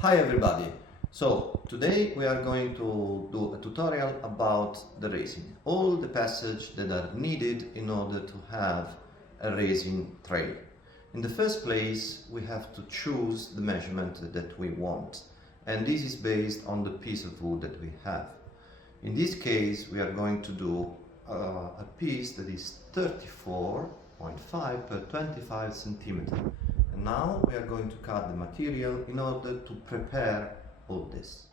Hi everybody! So today we are going to do a tutorial about the resin. All the passages that are needed in order to have a resin tray. In the first place we have to choose the measurement that we want, and this is based on the piece of wood that we have. In this case we are going to do a piece that is 34.5 per 25 centimeter. And now we are going to cut the material in order to prepare all this.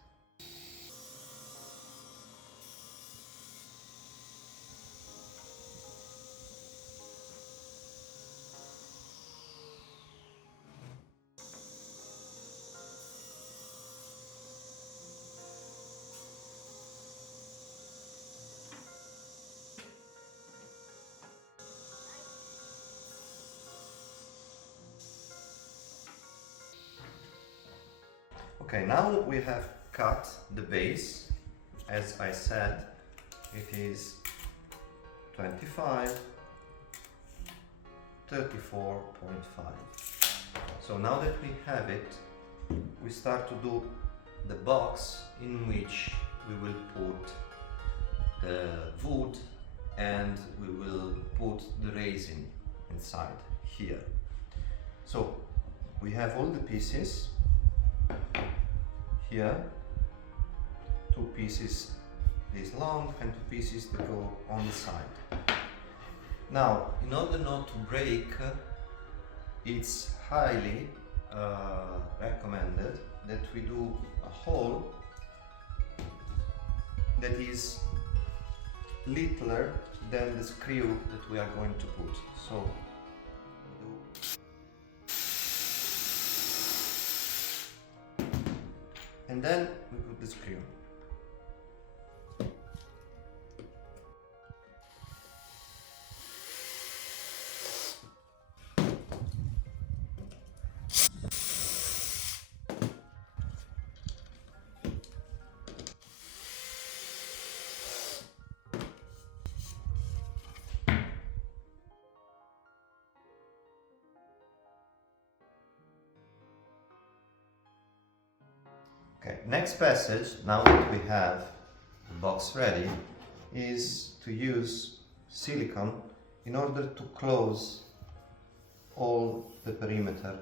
Okay, now we have cut the base. As I said, it is 25, 34.5. So now that we have it, we start to do the box in which we will put the wood and we will put the resin inside here. So we have all the pieces here, two pieces this long and two pieces that go on the side. Now, in order not to break, it's highly recommended that we do a hole that is littler than the screw that we are going to put. So and then we put the screw. Okay, next passage, now that we have the box ready, is to use silicone in order to close all the perimeter,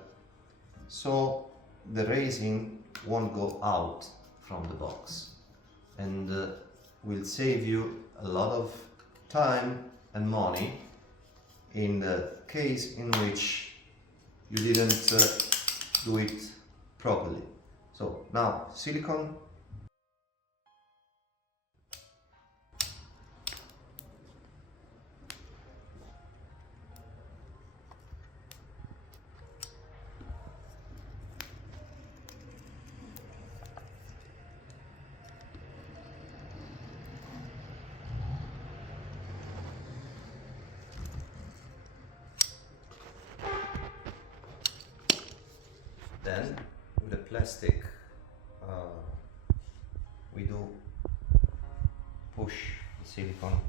so the resin won't go out from the box, and will save you a lot of time and money in the case in which you didn't do it properly. So now silicone, then with the plastic we do push the silicone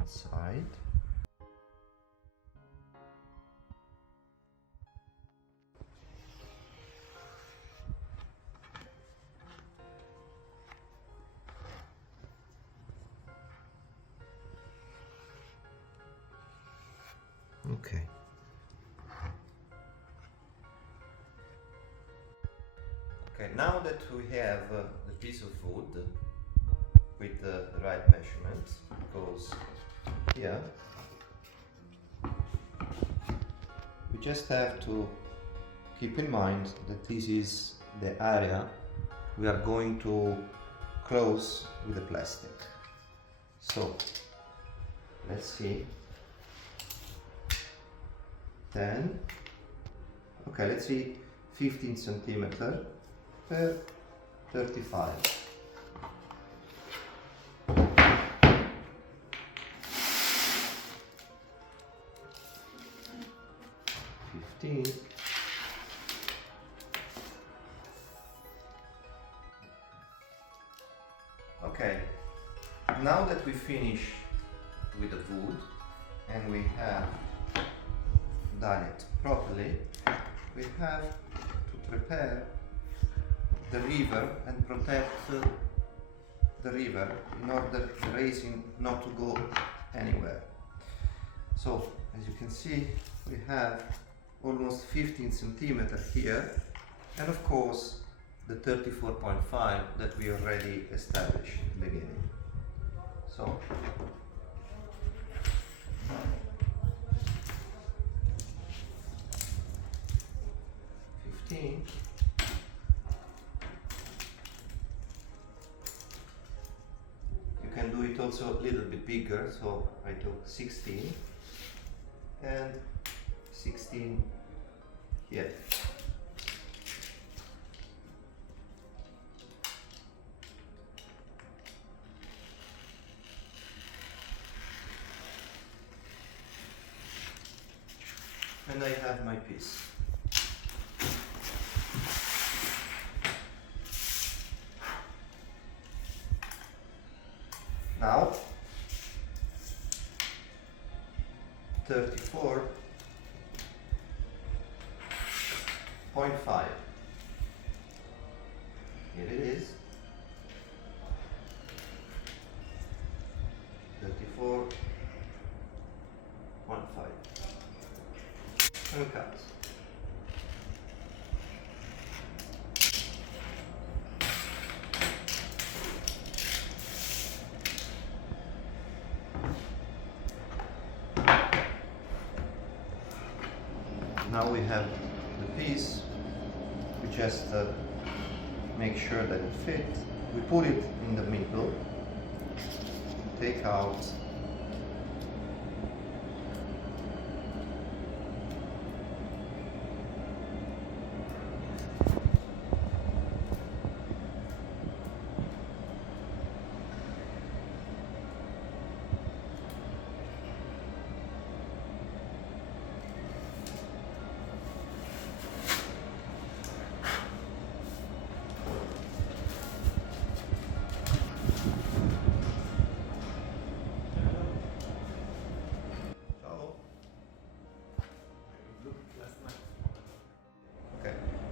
inside. Okay. Okay, now that we have the piece of wood with the right measurement, because here we just have to keep in mind that this is the area we are going to close with the plastic. So let's see, 10, okay, let's see, 15 centimeter per 35. Okay, now that we finish with the wood and we have done it properly, we have to prepare the river and protect the river in order the resin not to go anywhere. So as you can see, we have almost 15 centimeters here, and of course the 34.5 that we already established in the beginning. So you can do it also a little bit bigger, so I took 16 and 16 here. And I have my piece. Now 34.5. Here it is. 34.5. And cut. Now we have the piece. We just make sure that it fits. We put it in the middle, take out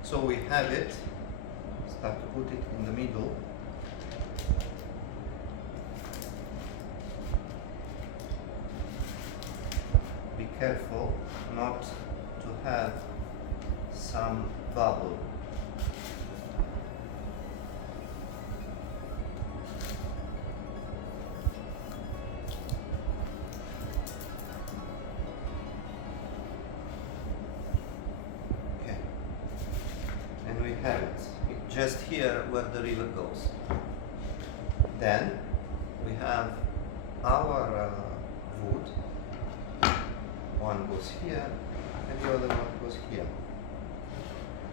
so we have it. Start to put it in the middle. Be careful not to have some bubble. We have it just here where the river goes. Then we have our wood. One goes here and the other one goes here.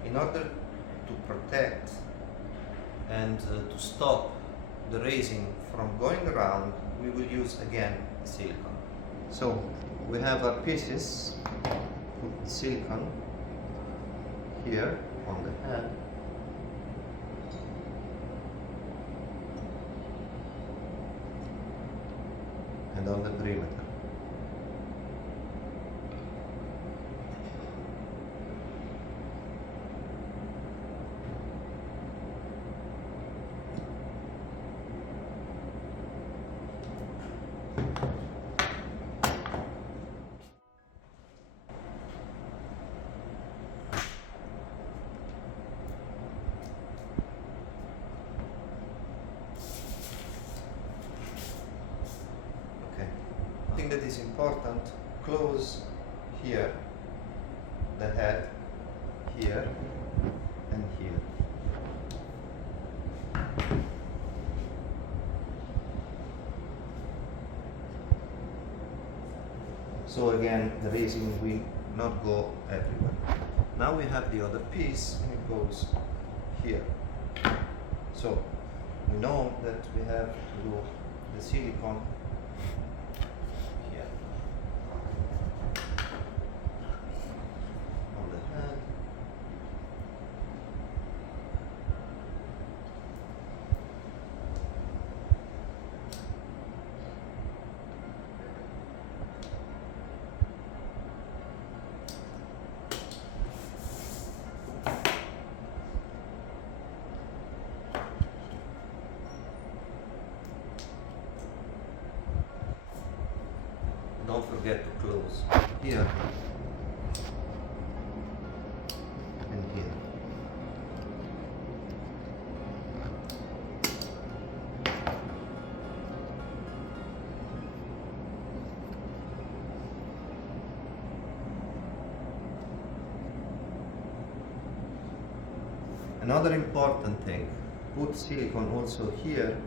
In order to protect and to stop the resin from going around, we will use again silicone. So we have our pieces, put silicone here on the head, and on the perimeter. Thing that is important, close here, the head, here and here. So again, the resin will not go everywhere. Now we have the other piece and it goes here. So we know that we have to do the silicone forget to close here and here. Another important thing, put silicone also here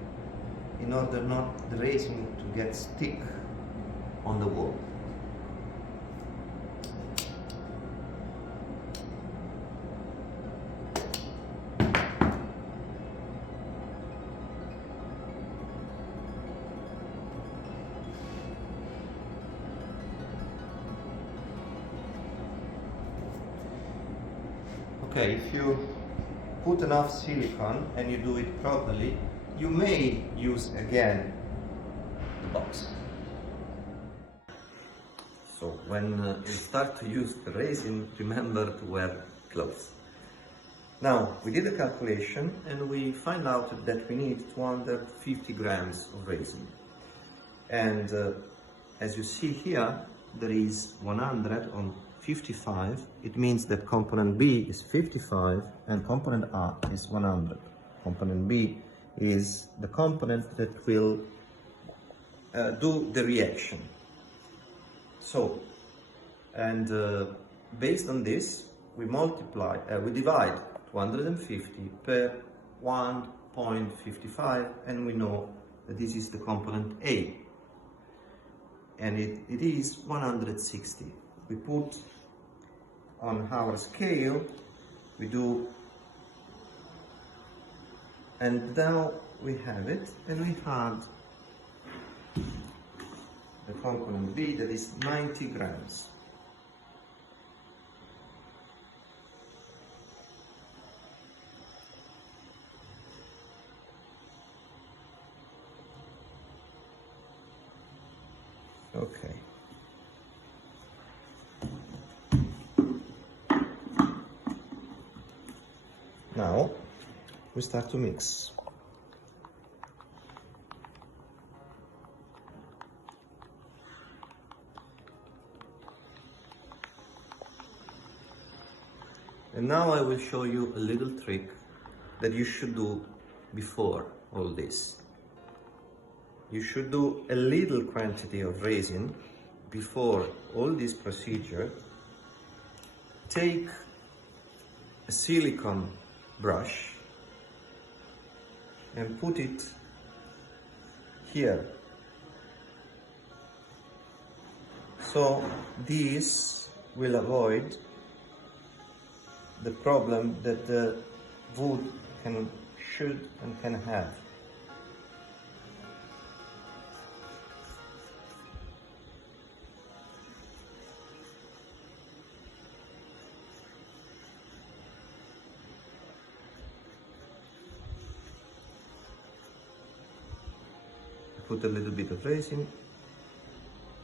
in order not the resin to get stick on the wall. Okay, if you put enough silicone and you do it properly, you may use again the box. So when you start to use the resin, remember to wear gloves. Now, we did a calculation and we find out that we need 250 grams of resin. And as you see here, there is 100 on 55. It means that component B is 55 and component A is 100. Component B is the component that will do the reaction. So, and based on this, we divide 250 per 1.55 and we know that this is the component A. And it is 160. We put on our scale, we do, and now we have it, and we add the component B, that is 90 grams. Okay. Now we start to mix. And now I will show you a little trick that you should do before all this. You should do a little quantity of resin before all this procedure. Take a silicone brush and put it here. So this will avoid the problem that the wood should and can have. Put a little bit of resin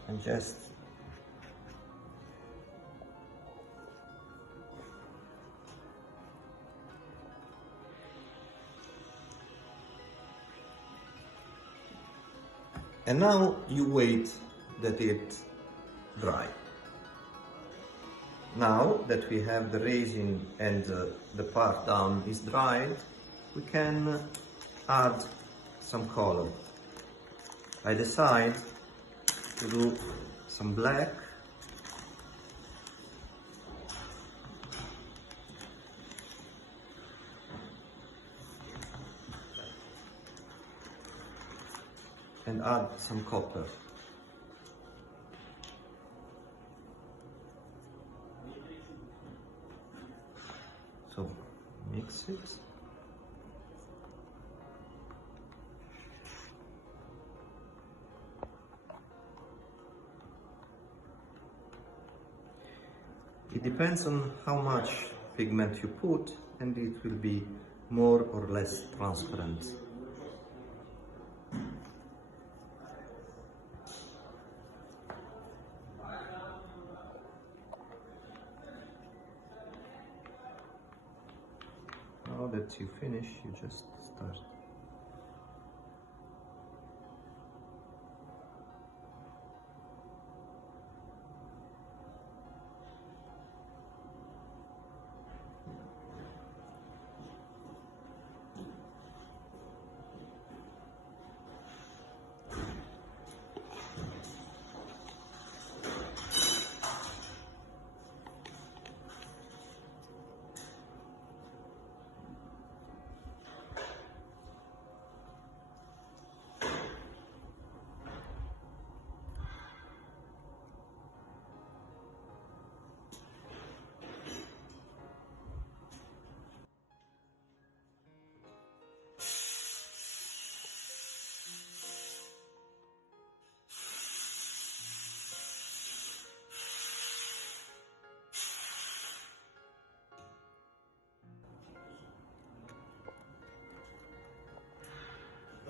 and just and now you wait that it dry. Now that we have the resin and the part down is dried, we can add some color. I decide to do some black and add some copper. So mix it. It depends on how much pigment you put, and it will be more or less transparent. Now that you finish, you just start.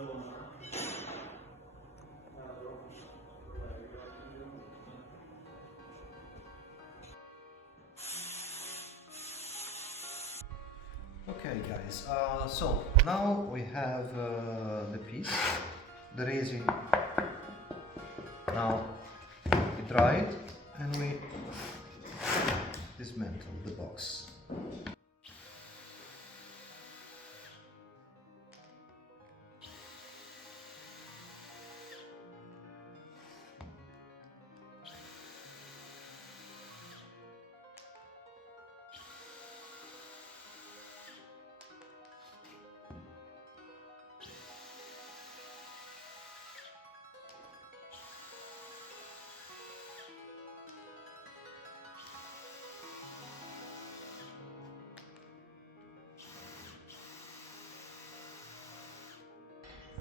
Okay guys, so now we have the piece, the resin now it dried, and we dismantle the box.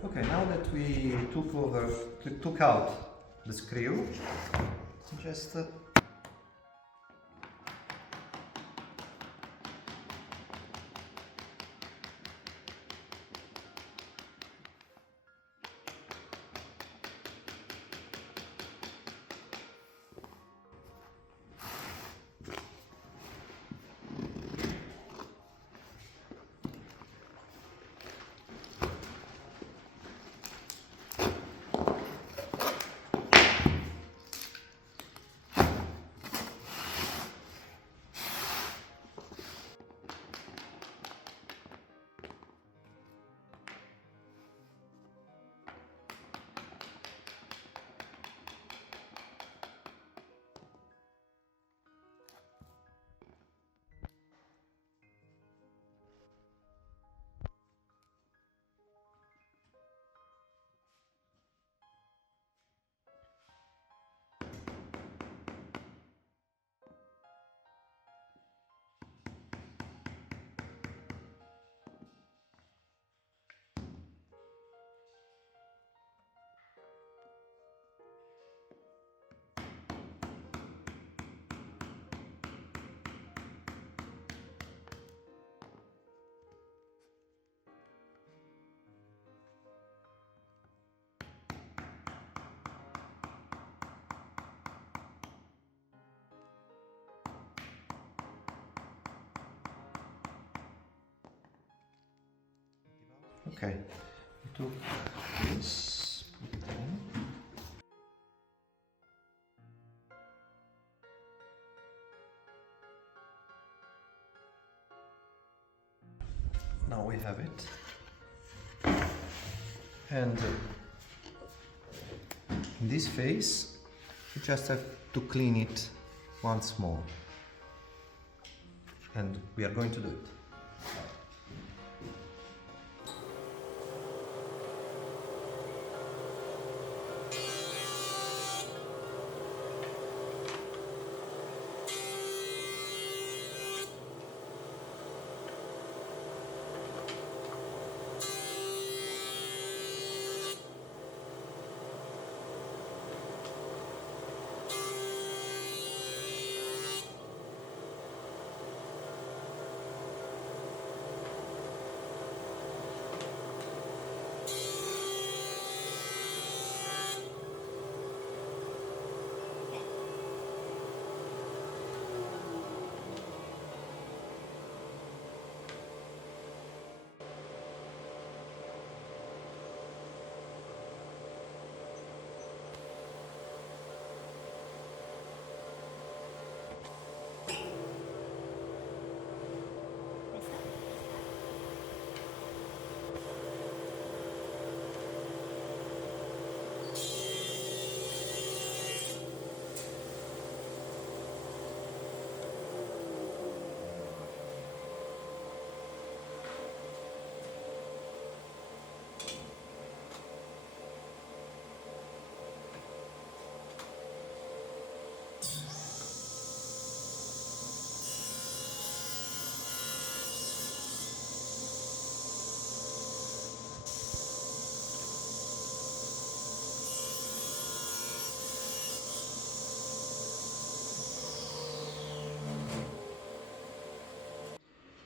Okay, now that we took out the screw, just okay, we took this, put it in. Now we have it, and in this phase you just have to clean it once more, and we are going to do it.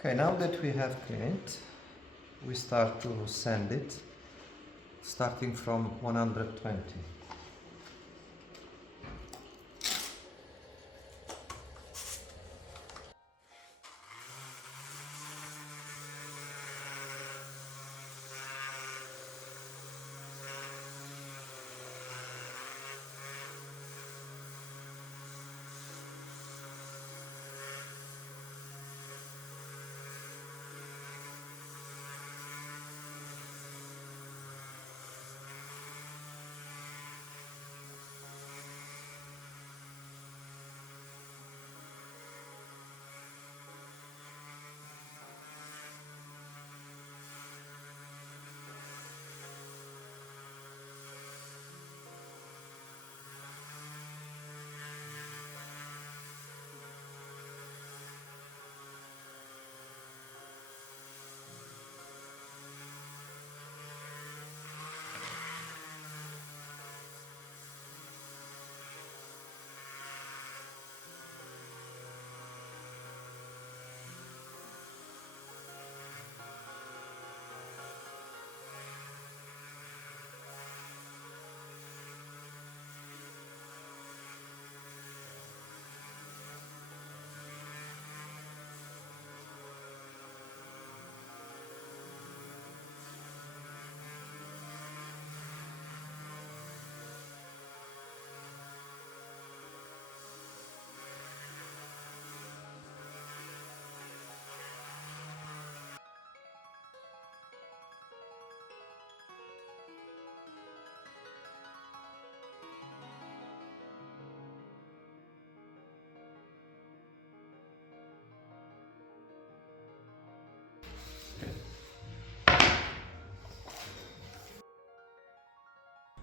Okay, now that we have cleaned it, we start to sand it starting from 120.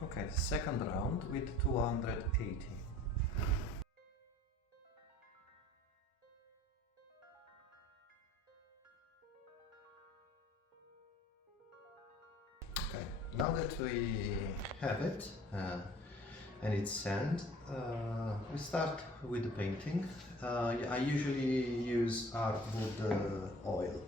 Okay, second round with 280. Okay, now that we have it and it's sand, we start with the painting. I usually use hardwood oil.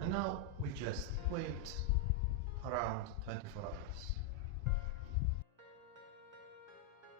And now we just wait around 24 hours.